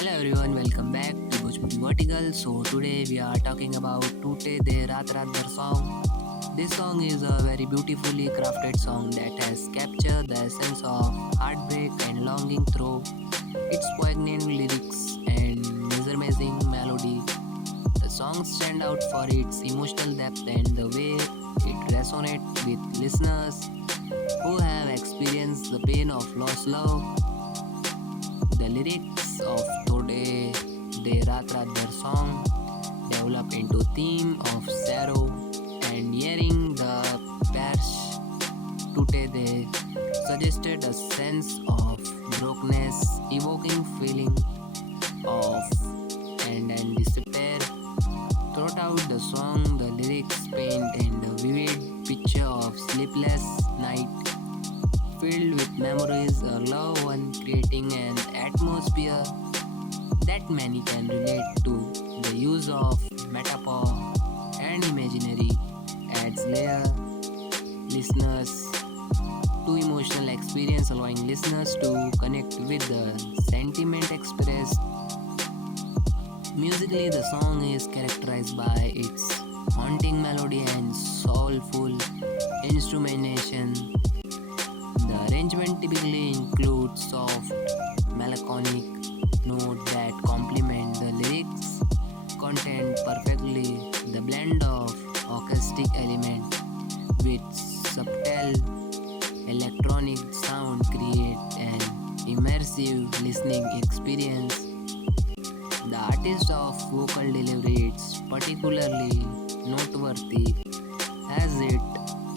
Hello everyone, welcome back to Bhojpuri Vertical. So today we are talking about Toote De Raat Raat Bhar song. This song is a very beautifully crafted song that has captured the essence of heartbreak and longing through its poignant lyrics and mesmerizing melody. The song stands out for its emotional depth and the way it resonates with listeners who have experienced the pain of lost love. The lyrics of Tode De Raat Raat Bhar song develop into theme of sorrow and hearing the verse Toote De suggested a sense of brokenness, evoking feeling of and despair. Throughout the song, the lyrics paint in a vivid picture of sleepless night filled with memories, a loved one, creating an atmosphere that many can relate to. The use of metaphor and imaginary adds layer listeners to emotional experience, allowing listeners to connect with the sentiment expressed. Musically, the song is characterized by its haunting melody and soulful instrumentation. The arrangement typically includes soft, melancholic notes that complement the lyrics content perfectly. The blend of acoustic element with subtle electronic sound create an immersive listening experience. The artist of vocal delivery is particularly noteworthy as it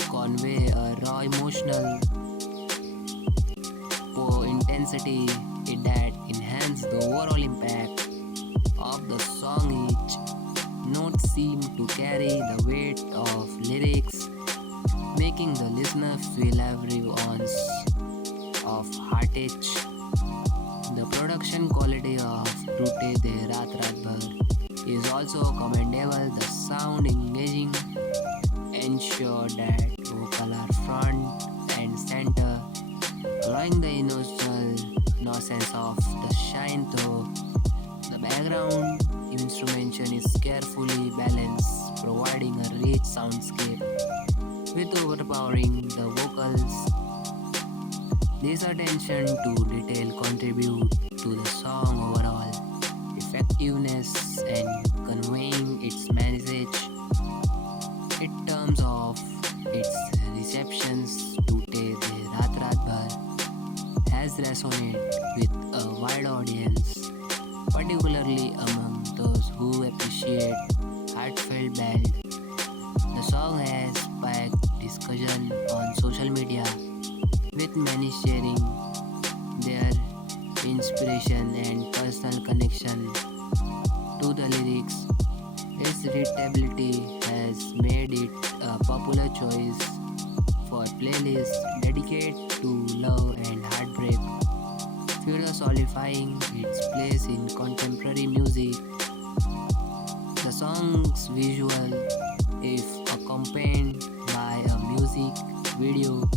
convey a raw emotional intensity that enhance the overall impact of the song. Each note seems to carry the weight of lyrics, making the listener feel every ounce of heartache. The production quality of Toote De Raat Raat Bhar is also commendable. The sound engaging ensure that vocals are front and center, allowing the emotional nuance of the shine through. The background instrumentation is carefully balanced, providing a rich soundscape with overpowering the vocals. This attention to detail contribute to the song overall effectiveness and conveying its message. In terms of its receptions, Toote De Raat Raat Bhar has resonated with a wide audience, particularly among those who appreciate heartfelt ballad. The song has sparked discussion on social media, with many sharing their inspiration and personal connection to the lyrics. Its readability has made it a popular choice for playlists dedicated to love and heartbreak, further solidifying its place in contemporary music. The song's visual, if accompanied by a music video,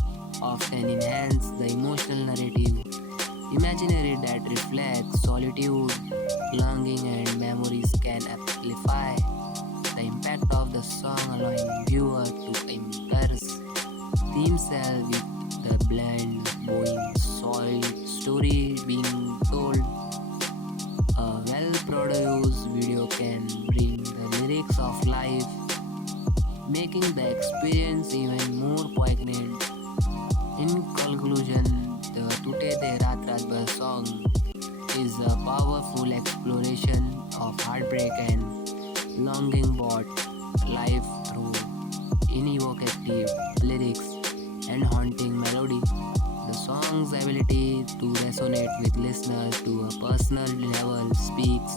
often enhance the emotional narrative imaginary that reflects solitude, longing, and memories can amplify the impact of the song, allowing viewer to immerse themselves with the blend bowing solid story being told. A well-produced video can bring the lyrics of life, making the experience even more poignant. In conclusion, the Toote De Raat Raat Bhar song is a powerful exploration of heartbreak and longing brought life through evocative lyrics and haunting melody. The song's ability to resonate with listeners to a personal level speaks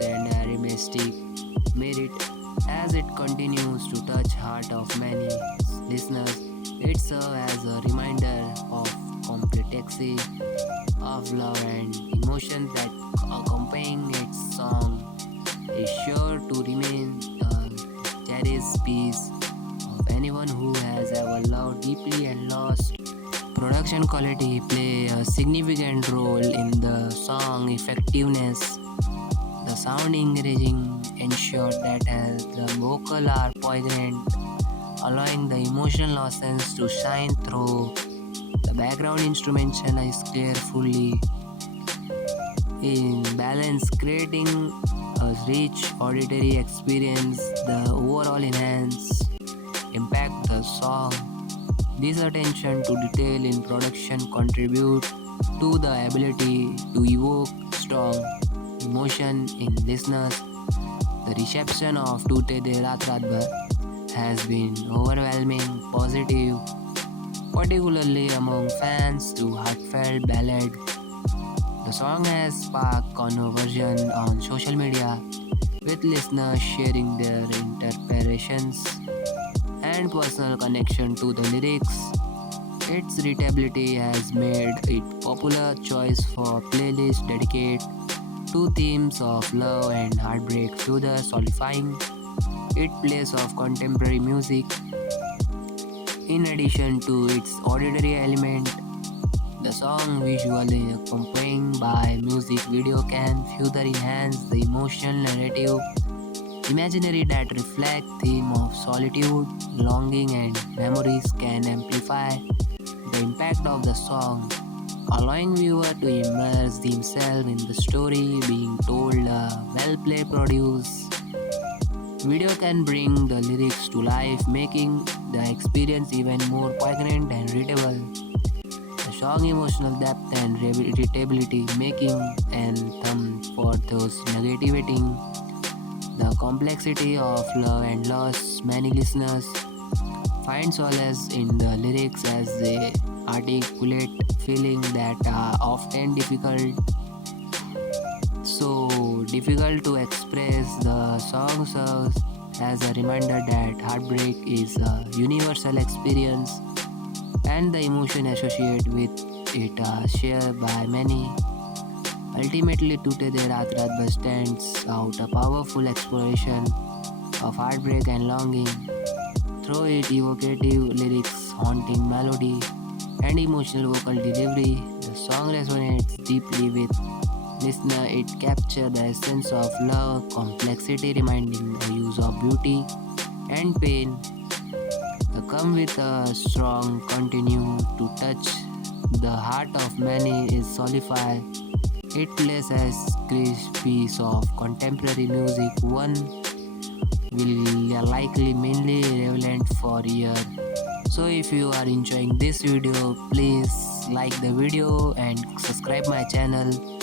and artistic merit as it continues to touch heart of many listeners. It serves as a reminder of complexity of love and emotion that accompanying its song is sure to remain a cherished piece of anyone who has ever loved deeply and lost. Production quality play a significant role in the song song effectiveness. The sound encouraging ensured that as the vocal are poignant, allowing the emotional nuance to shine through. The background instrumentation is carefully in balance, creating a rich auditory experience. The overall enhance impact the song. This attention to detail in production contribute to the ability to evoke strong emotion in listeners. The reception of Toote De Raat Raat Bhar has been overwhelming positive, particularly among fans to heartfelt ballad. The song has sparked conversation on social media, with listeners sharing their interpretations and personal connection to the lyrics. Its readability has made it popular choice for playlists dedicated to themes of love and heartbreak, further solidifying its place of contemporary music. In addition to its auditory element, the song visually accompanied by music video can further enhance the emotional narrative imaginary that reflect theme of solitude, longing and memories can amplify the impact of the song, allowing viewer to immerse themselves in the story being told. A well-played produced video can bring the lyrics to life, making the experience even more poignant and readable. The song emotional depth and readability making anthem for those navigating the complexity of love and loss. Many listeners find solace in the lyrics as they articulate feelings that are often difficult to express. The song serves as a reminder that heartbreak is a universal experience and the emotion associated with it are shared by many. Ultimately, Toote De Raat Raat Bhar stands out a powerful exploration of heartbreak and longing. Through its evocative lyrics, haunting melody, and emotional vocal delivery, the song resonates deeply with listener. It captures the essence of love, complexity, reminding the use of beauty and pain. The come with a strong continue to touch the heart of many is solidify. It plays as crisp piece of contemporary music, one will likely mainly relevant for years. So if you are enjoying this video, please like the video and subscribe my channel.